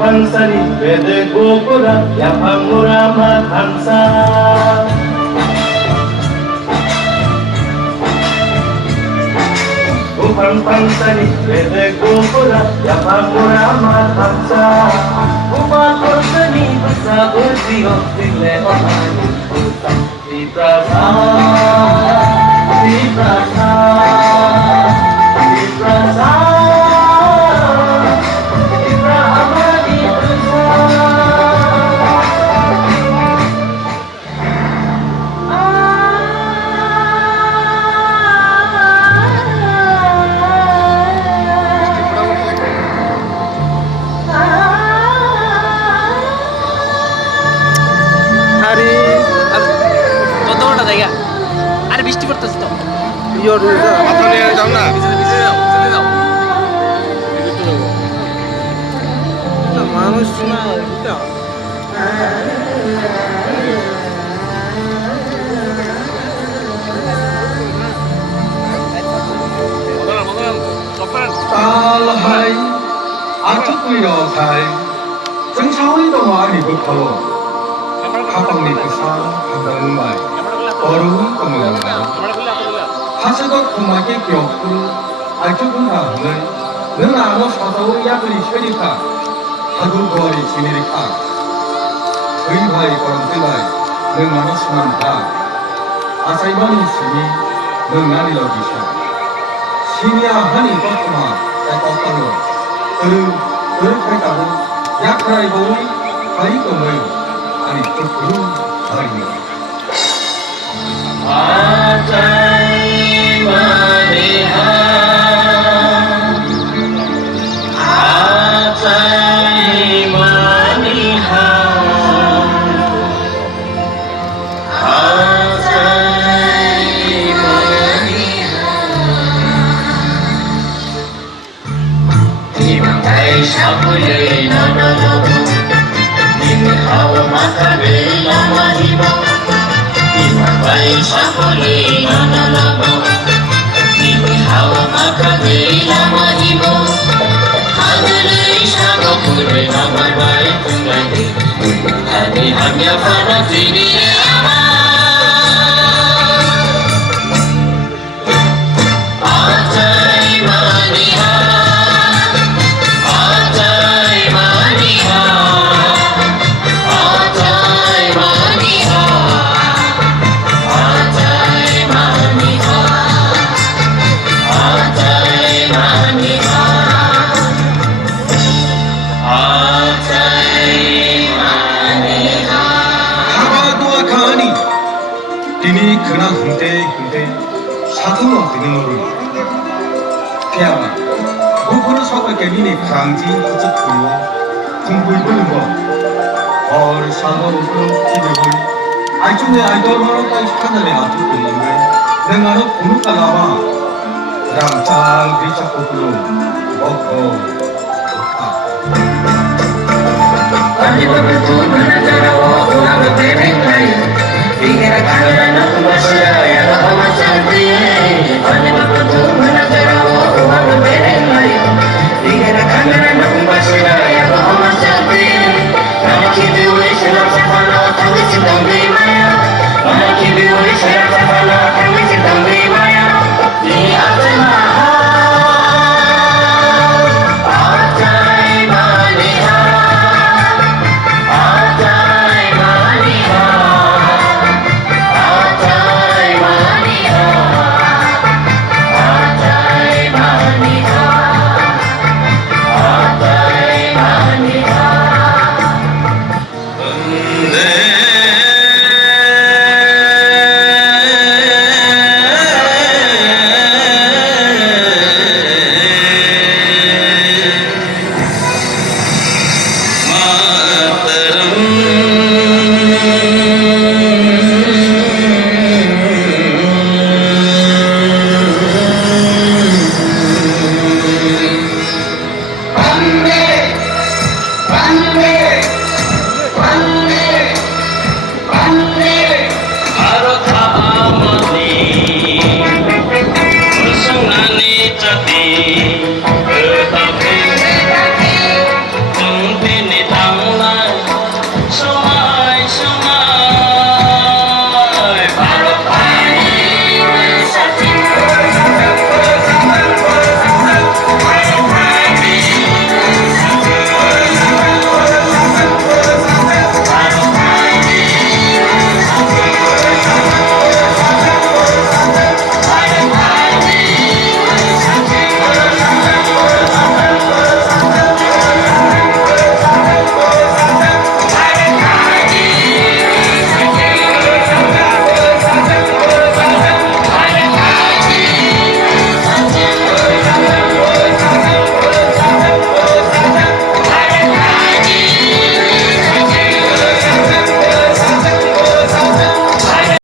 Pansari bede Kokborok ya pangurama hamsa pansari bede Kokborok ya pangurama hamsa Kokborok basa urdiyo dile ohani di prasa আরে বৃষ্টি পড়তেছে তো মাথা নিয়ে যাও না মানুষ না大海，阿祖贵要菜，正常的东西你不考，他帮你不上，他能买，어려운 꿈을 하시도 고마게 기억으로 알조금 다음은 는 아무 사도의 약을 쉬니까 하도 거리 지니리까 의화의 거름들라이 는 아무 수남다 아사이번 있으니 는 아니 러기셔 신이야 하니 꺾구마 꺾었다고 그를 가고 약하라이 보니 가이금을 아니 그를 가이며 Sakuli, no, no, no, no. 하바도와 가니 디니 그나 hunte 사토노 디노를 태양아 부부는 서울 개미니 강지 부쩍 보여 궁불불는 거 और 사노로 기대보니 아이중에 아이돌만한 따위 하늘에 아투고 있는데 내가는 부누까 나와 랑짱 비착고프로 먹고 Pagi berbentuk menantara orang berpengkai Pikiran kalian aku bersedaya Amat santai Pagi berbentuk